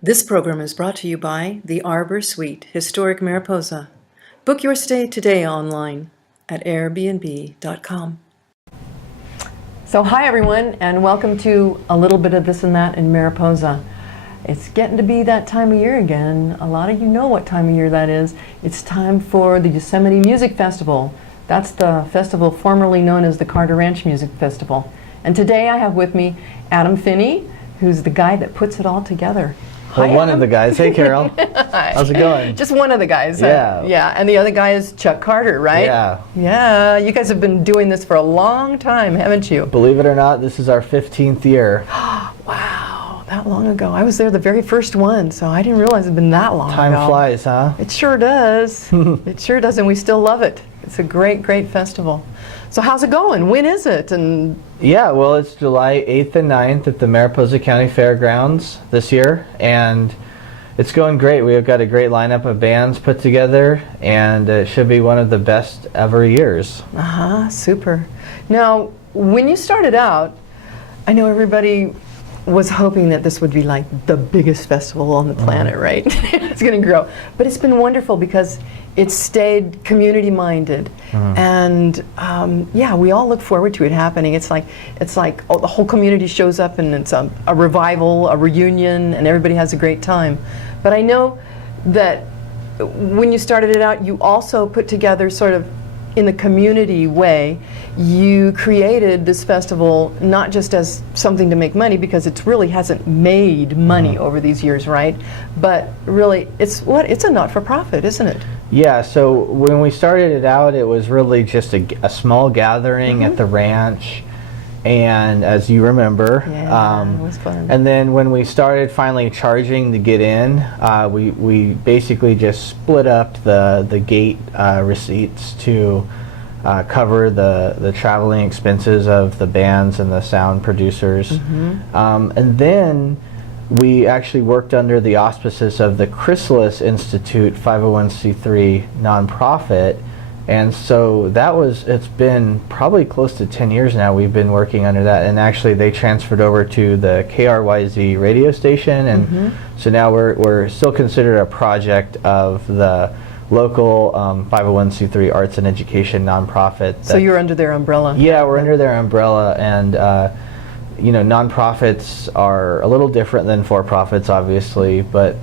This program is brought to you by the Arbor Suite, Historic Mariposa. Book your stay today online at airbnb.com. So hi everyone, and welcome to a little bit of this and that in Mariposa. It's getting to be that time of year again. A lot of you know what time of year that is. It's time for the Yosemite Music Festival. That's the festival formerly known as the Carter Ranch Music Festival. And today I have with me Adam Finney, who's the guy that puts it all together. Well, Hi, one Adam. of the guys. Hey, Carol. Hi. How's it going? Just one of the guys. Yeah. Yeah, and the other guy is Chuck Carter, right? Yeah. Yeah, you guys have been doing this for a long time, haven't you? Believe it or not, this is our 15th year. Wow, that long ago. I was there the very first one, so I didn't realize it had been that long Time ago. flies, huh? It sure does. It sure does, and we still love it. It's a great, great festival. So how's it going? When is it? And Yeah, well, it's July 8th and 9th at the Mariposa County Fairgrounds this year, and it's going great. We've got a great lineup of bands put together, and it should be one of the best ever years. super. Now, when you started out, I know everybody was hoping that this would be like the biggest festival on the planet, right? It's going to grow. But it's been wonderful because it's stayed community-minded. And yeah, we all look forward to it happening. It's like the whole community shows up and it's a revival, a reunion, and everybody has a great time. But I know that when you started it out, you also put together sort of in the community way, you created this festival not just as something to make money, because it really hasn't made money over these years, right? But really, it's a not-for-profit, isn't it? Yeah, so when we started it out, it was really just a small gathering at the ranch, and as you remember, it was fun. And then when we started finally charging to get in, we basically just split up the gate receipts to cover the traveling expenses of the bands and the sound producers. And then we actually worked under the auspices of the Chrysalis Institute 501c3 nonprofit. And so it's been probably close to 10 years now we've been working under that, and actually they transferred over to the KRYZ radio station, and so now we're still considered a project of the local 501c3 arts and education nonprofit. So you're under their umbrella? Yeah, we're under their umbrella, and you know, nonprofits are a little different than for-profits, obviously, but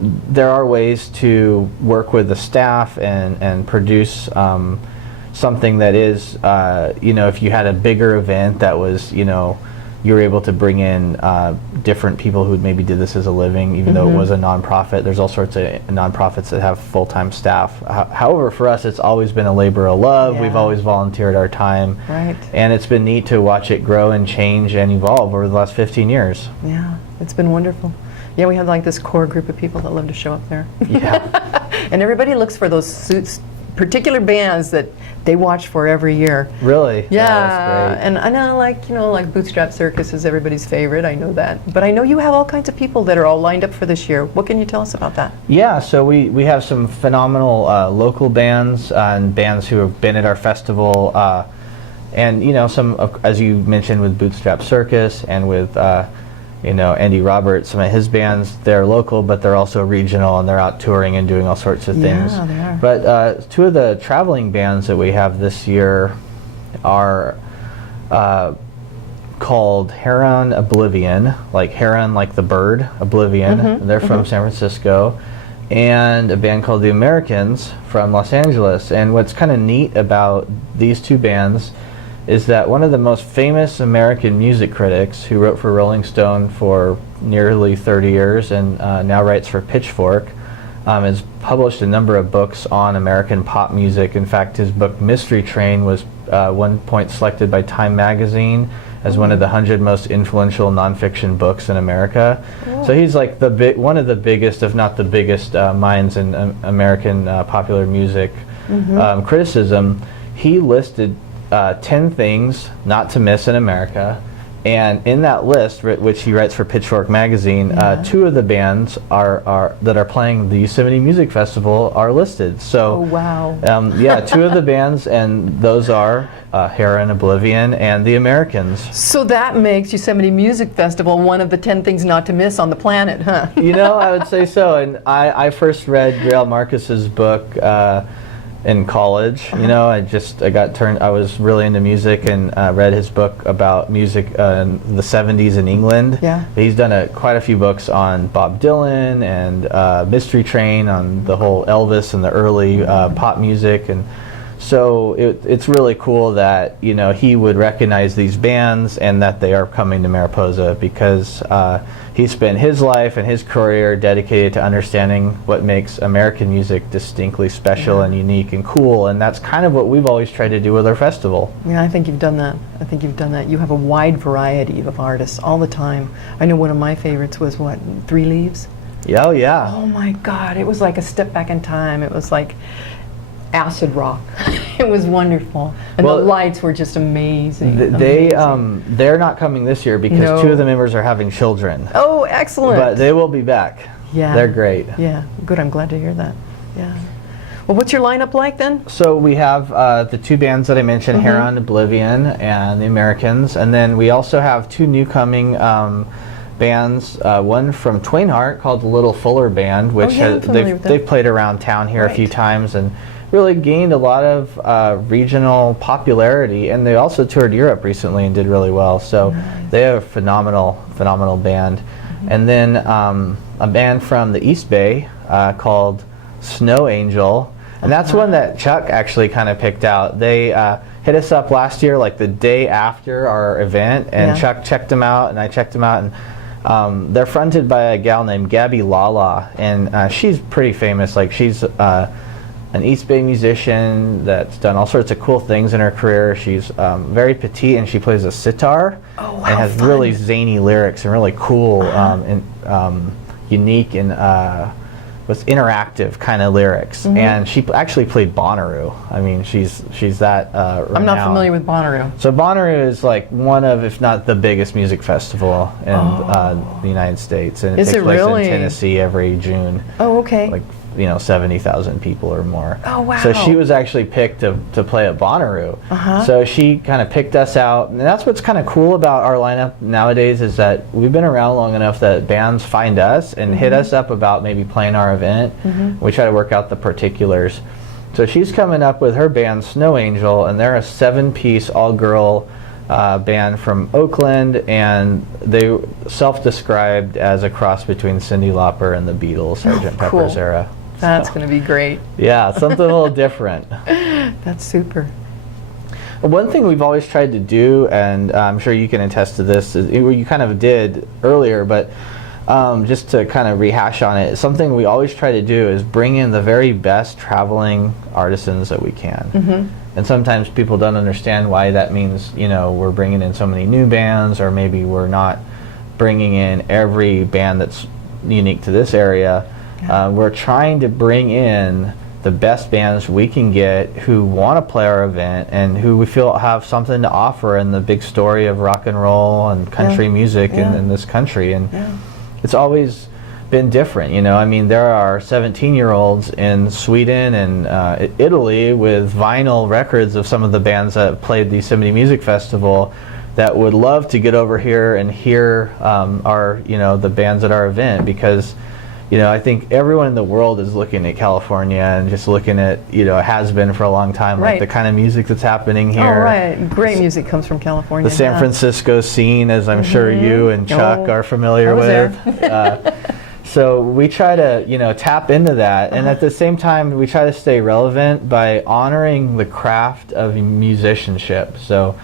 there are ways to work with the staff and produce something that is, you know, if you had a bigger event that was, you know, you were able to bring in different people who maybe did this as a living, even though it was a nonprofit. There's all sorts of nonprofits that have full-time staff. However, for us, it's always been a labor of love. Yeah. We've always volunteered our time. Right. And it's been neat to watch it grow and change and evolve over the last 15 years. Yeah, it's been wonderful. Yeah, we have like this core group of people that love to show up there. Yeah. And everybody looks for those particular bands that they watch for every year. Really? Yeah, That's great. and I know, like Bootstrap Circus is everybody's favorite. I know that, but I know you have all kinds of people that are all lined up for this year. What can you tell us about that? Yeah, so we have some phenomenal local bands and bands who have been at our festival, and you know, some as you mentioned with Bootstrap Circus and with you know, Andy Roberts, some of his bands, they're local, but they're also regional, and they're out touring and doing all sorts of things. Yeah, they are. But two of the traveling bands that we have this year are called Heron Oblivion, like Heron, like the bird, Oblivion. They're from San Francisco. And a band called The Americans from Los Angeles. And what's kind of neat about these two bands is that one of the most famous American music critics, who wrote for Rolling Stone for nearly 30 years and now writes for Pitchfork, has published a number of books on American pop music. In fact, his book Mystery Train was one point selected by Time magazine as one of the 100 most influential nonfiction books in America. Cool. So he's like one of the biggest, if not the biggest, minds in American popular music criticism. He listed 10 things not to miss in America, And in that list, which he writes for Pitchfork magazine, two of the bands that are playing the Yosemite Music Festival are listed. So, oh, wow. Yeah, two of the bands, and those are Hera and Oblivion and the Americans. So that makes Yosemite Music Festival one of the 10 things not to miss on the planet, huh? You know, I would say so. And I first read Grail Marcus's book in college. You know, I was really into music and read his book about music in the 70s in England. Yeah. He's done quite a few books on Bob Dylan and Mystery Train, on the whole Elvis and the early pop music. And so it's really cool that, you know, he would recognize these bands and that they are coming to Mariposa, because he spent his life and his career dedicated to understanding what makes American music distinctly special and unique and cool, and that's kind of what we've always tried to do with our festival. Yeah, I think you've done that. I think you've done that. You have a wide variety of artists all the time. I know one of my favorites was, what, Three Leaves? Oh, yeah. Oh my God, it was like a step back in time. It was like acid rock. It was wonderful, and the lights were just amazing. They're not coming this year because two of the members are having children. Oh, excellent! But they will be back. Yeah, they're great. Yeah, good. I'm glad to hear that. Yeah. Well, what's your lineup like then? So we have the two bands that I mentioned, Hera and Oblivion, and the Americans, and then we also have two new coming bands. One from Twain Harte called the Little Fuller Band, which they've played around town here a few times and really gained a lot of regional popularity, and they also toured Europe recently and did really well. So they have a phenomenal band. And then a band from the East Bay called Snow Angel, and that's one that Chuck actually kind of picked out. They hit us up last year, like the day after our event, and Chuck checked them out, and I checked them out, and they're fronted by a gal named Gabby Lala, and she's pretty famous. Like, she's an East Bay musician that's done all sorts of cool things in her career. She's very petite, and she plays a sitar and has really zany lyrics and really cool and unique and with interactive kind of lyrics. And she actually played Bonnaroo. I mean, she's that renowned. I'm not familiar with Bonnaroo. So Bonnaroo is like one of, if not the biggest music festival in the United States, and it takes place in Tennessee every June. Oh, okay. Like, you know, 70,000 people or more. Oh, wow. So she was actually picked to play at Bonnaroo. So she kind of picked us out, and that's what's kind of cool about our lineup nowadays, is that we've been around long enough that bands find us and hit us up about maybe playing our event. We try to work out the particulars. So she's coming up with her band Snow Angel, and they're a 7-piece all-girl band from Oakland, and they self-described as a cross between Cyndi Lauper and the Beatles, Sgt. Pepper's era. That's going to be great. Yeah, something a little different. That's super. One thing we've always tried to do, and I'm sure you can attest to this, is you kind of did earlier, but just to kind of rehash on it, something we always try to do is bring in the very best traveling artisans that we can. And sometimes people don't understand why that means, you know, we're bringing in so many new bands, or maybe we're not bringing in every band that's unique to this area. We're trying to bring in the best bands we can get who want to play our event and who we feel have something to offer in the big story of rock and roll and country music in this country. And it's always been different, you know. I mean, there are 17-year-olds in Sweden and Italy with vinyl records of some of the bands that played the Yosemite Music Festival that would love to get over here and hear our, you know, the bands at our event, because, you know, I think everyone in the world is looking at California and just looking at, you know, has been for a long time, like the kind of music that's happening here. Oh, right. Great music comes from California. The San Francisco scene, as I'm sure you and Chuck are familiar with. So we try to, you know, tap into that, and at the same time we try to stay relevant by honoring the craft of musicianship. So,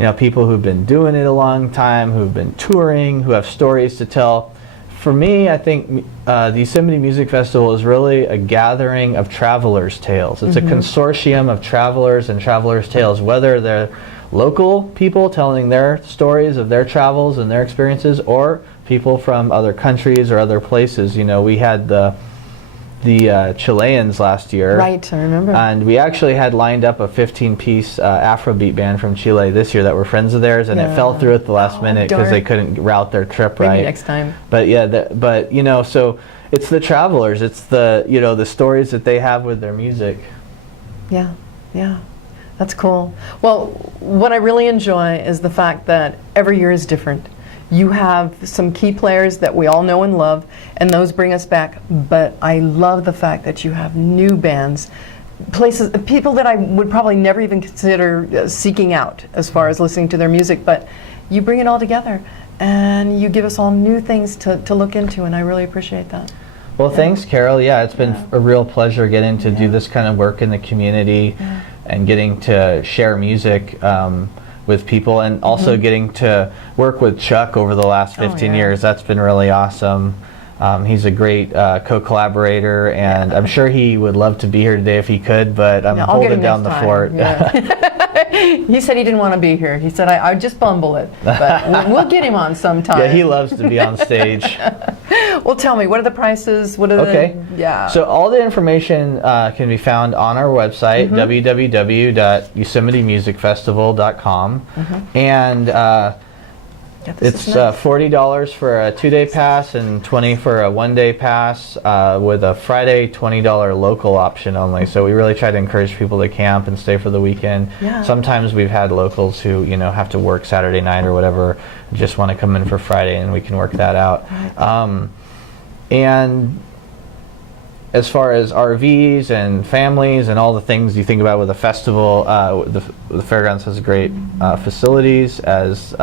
you know, people who've been doing it a long time, who've been touring, who have stories to tell. For me, I think the Yosemite Music Festival is really a gathering of travelers' tales. It's a consortium of travelers and travelers' tales, whether they're local people telling their stories of their travels and their experiences, or people from other countries or other places. You know, we had the the Chileans last year. Right, I remember. And we actually had lined up a 15-piece Afrobeat band from Chile this year that were friends of theirs, and it fell through at the last minute because darn. they couldn't route their trip Maybe right. next time. But yeah, but you know, so it's the travelers, it's the, you know, the stories that they have with their music. Yeah, yeah. That's cool. Well, what I really enjoy is the fact that every year is different. You have some key players that we all know and love, and those bring us back. But I love the fact that you have new bands, places, people that I would probably never even consider seeking out as far as listening to their music. But you bring it all together, and you give us all new things to look into, and I really appreciate that. Well, thanks, Carol. Yeah, it's been a real pleasure getting to do this kind of work in the community and getting to share music with people, and also getting to work with Chuck over the last 15 years. That's been really awesome. He's a great co-collaborator, and I'm sure he would love to be here today if he could, but I'm holding down the fort. He said he didn't want to be here. He said, I'd just bumble it, but we'll get him on sometime. Yeah, he loves to be on stage. Well, tell me, what are the prices? What are the, So all the information can be found on our website, www.yosemitemusicfestival.com, and it's nice. $40 for a 2-day pass and $20 for a 1-day pass, with a Friday $20 local option only. So we really try to encourage people to camp and stay for the weekend. Sometimes we've had locals who, you know, have to work Saturday night or whatever, just want to come in for Friday, and we can work that out. And as far as RVs and families and all the things you think about with a festival, the fairgrounds has great facilities, as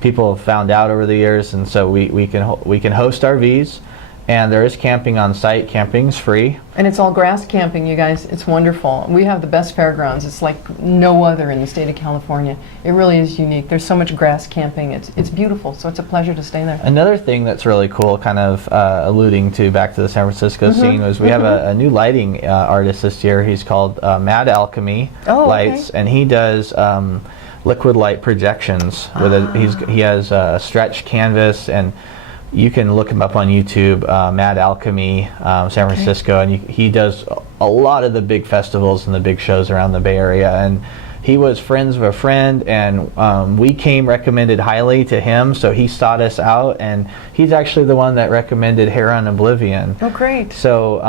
people have found out over the years, and so we can host RVs, and there is camping on site. Camping's free, and it's all grass camping, you guys. It's wonderful. We have the best fairgrounds. It's like no other in the state of California. It really is unique. There's so much grass camping. It's beautiful. So it's a pleasure to stay there. Another thing that's really cool, kind of alluding to back to the San Francisco scene, was we have a new lighting artist this year. He's called Mad Alchemy Lights, and he does liquid light projections. He has a stretch canvas, and you can look him up on YouTube, Mad Alchemy San Francisco, and he does a lot of the big festivals and the big shows around the Bay Area. And he was friends of a friend, and we came recommended highly to him, so he sought us out, and he's actually the one that recommended Hair on Oblivion. Oh, great. So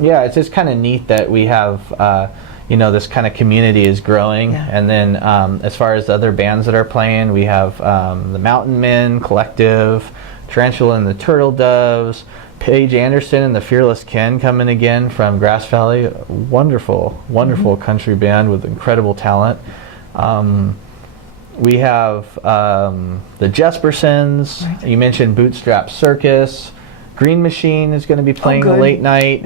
yeah, it's just kind of neat that we have you know, this kind of community is growing. And then as far as the other bands that are playing, we have the Mountain Men Collective, Tarantula and the Turtle Doves, Paige Anderson and the Fearless Ken coming again from Grass Valley. Wonderful country band with incredible talent. We have the Jespersons. You mentioned Bootstrap Circus. Green Machine is going to be playing late night.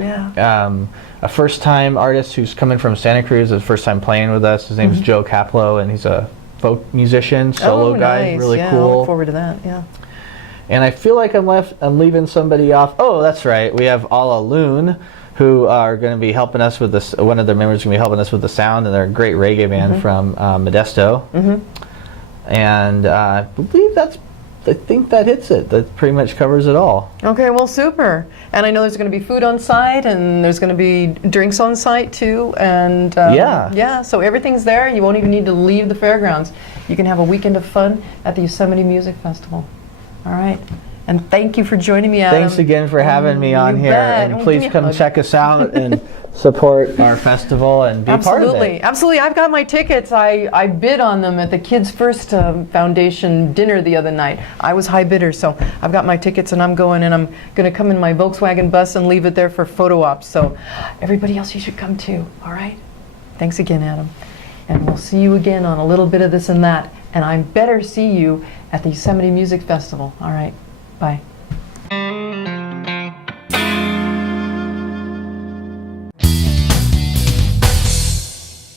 A first-time artist who's coming from Santa Cruz is first time playing with us. His name is Joe Caplow, and he's a folk musician, solo guy, really cool. I look forward to that. And I feel like I'm leaving somebody off. Oh, that's right. We have Ala Loon, who are going to be helping us with this. One of their members is going to be helping us with the sound, and they're a great reggae band from Modesto. And I think that hits it. That pretty much covers it all. Okay, well, super. And I know there's going to be food on site, and there's going to be drinks on site too. And so everything's there. You won't even need to leave the fairgrounds. You can have a weekend of fun at the Yosemite Music Festival. All right. And thank you for joining me, Adam. Thanks again for having me on here. And please come check us out and support our festival and be part of it. Absolutely. I've got my tickets. I bid on them at the Kids First Foundation dinner the other night. I was high bidder, so I've got my tickets, and I'm going to come in my Volkswagen bus and leave it there for photo ops. So everybody else, you should come too. All right. Thanks again, Adam. And we'll see you again on a little bit of this and that. And I better see you at the Yosemite Music Festival. All right. Bye.